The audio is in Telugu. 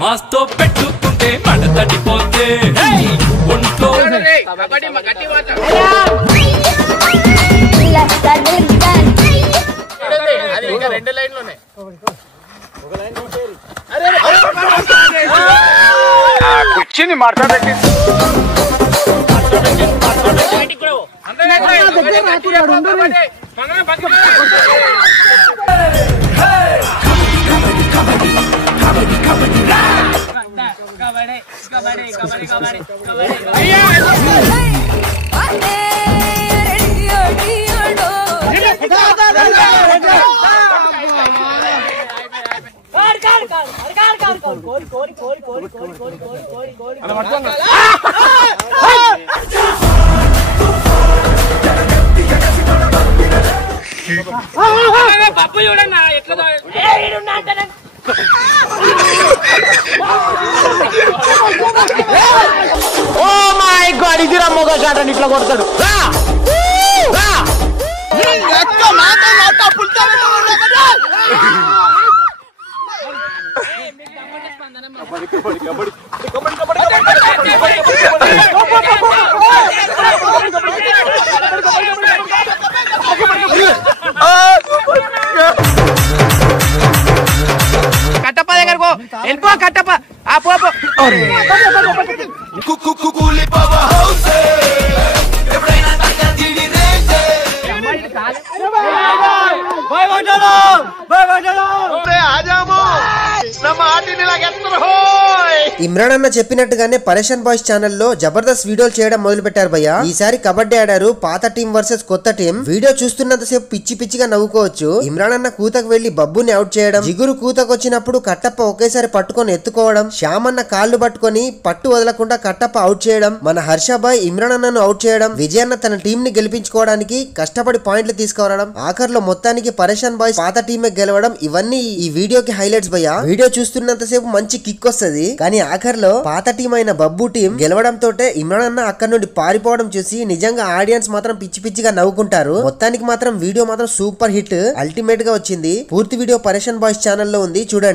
మాస్తో పెట్టుకుంటే మడ తడిపోతే ఒంట్లో రెండు లైన్లోనే కూర్చుని మాట్లాడండి. పప్పు చూడన్నా ఎట్లా ఓ మై గాడ్ ఇదిరా మొగ షాట్ అని ఇట్లా కొడతాడు. కట్టప్ప దగ్గరకు వెళ్ళిపో కట్టప్ప ఆ పో ఇమ్రాన్ అన్న చెప్పినట్టుగానే పరేషన్ బాయ్స్ ఛానల్లో జబర్దస్త్ వీడియోలు చేయడం మొదలు పెట్టారు భయ్య. ఈసారి కబడ్డీ ఆడారు, పాత టీం వర్సెస్ కొత్త టీం. వీడియో చూస్తున్నంత సేపు పిచ్చి పిచ్చిగా నవ్వుకోవచ్చు. ఇమ్రాన్ అన్న కూతకు వెళ్లి బబ్బుని అవుట్ చేయడం, జిగురు కూతకు వచ్చినప్పుడు కట్టప్ప ఒకేసారి పట్టుకొని ఎత్తుకోవడం, శ్యామ్ అన్న కాళ్ళు పట్టుకొని పట్టు వదలకుండా కట్టప్ప అవుట్ చేయడం, మన హర్షబాయ్ ఇమ్రాన్ అన్నను అవుట్ చేయడం, విజయన్న తన టీం ని గెలిపించుకోవడానికి కష్టపడి పాయింట్లు తీసుకురావడం, ఆఖర్లో మొత్తానికి పరేషన్ బాయ్స్ పాత టీమే గెలవడం, ఇవన్నీ ఈ వీడియోకి హైలైట్స్ భయ్య. వీడియో చూస్తున్నంత సేపు మంచి కిక్ వస్తుంది, కానీ ఆఖర్లో పాత టీం అయిన బబ్బు టీం గెలవడం తోటే ఇమ్రాన్ అన్న అక్కడ నుండి పారిపోవడం చూసి నిజంగా ఆడియన్స్ మాత్రం పిచ్చి పిచ్చిగా నవ్వుకుంటారు. మొత్తానికి మాత్రం వీడియో మాత్రం సూపర్ హిట్, అల్టిమేట్ గా వచ్చింది. పూర్తి వీడియో పరేషన్ బాయ్స్ ఛానల్లో ఉంది, చూడండి.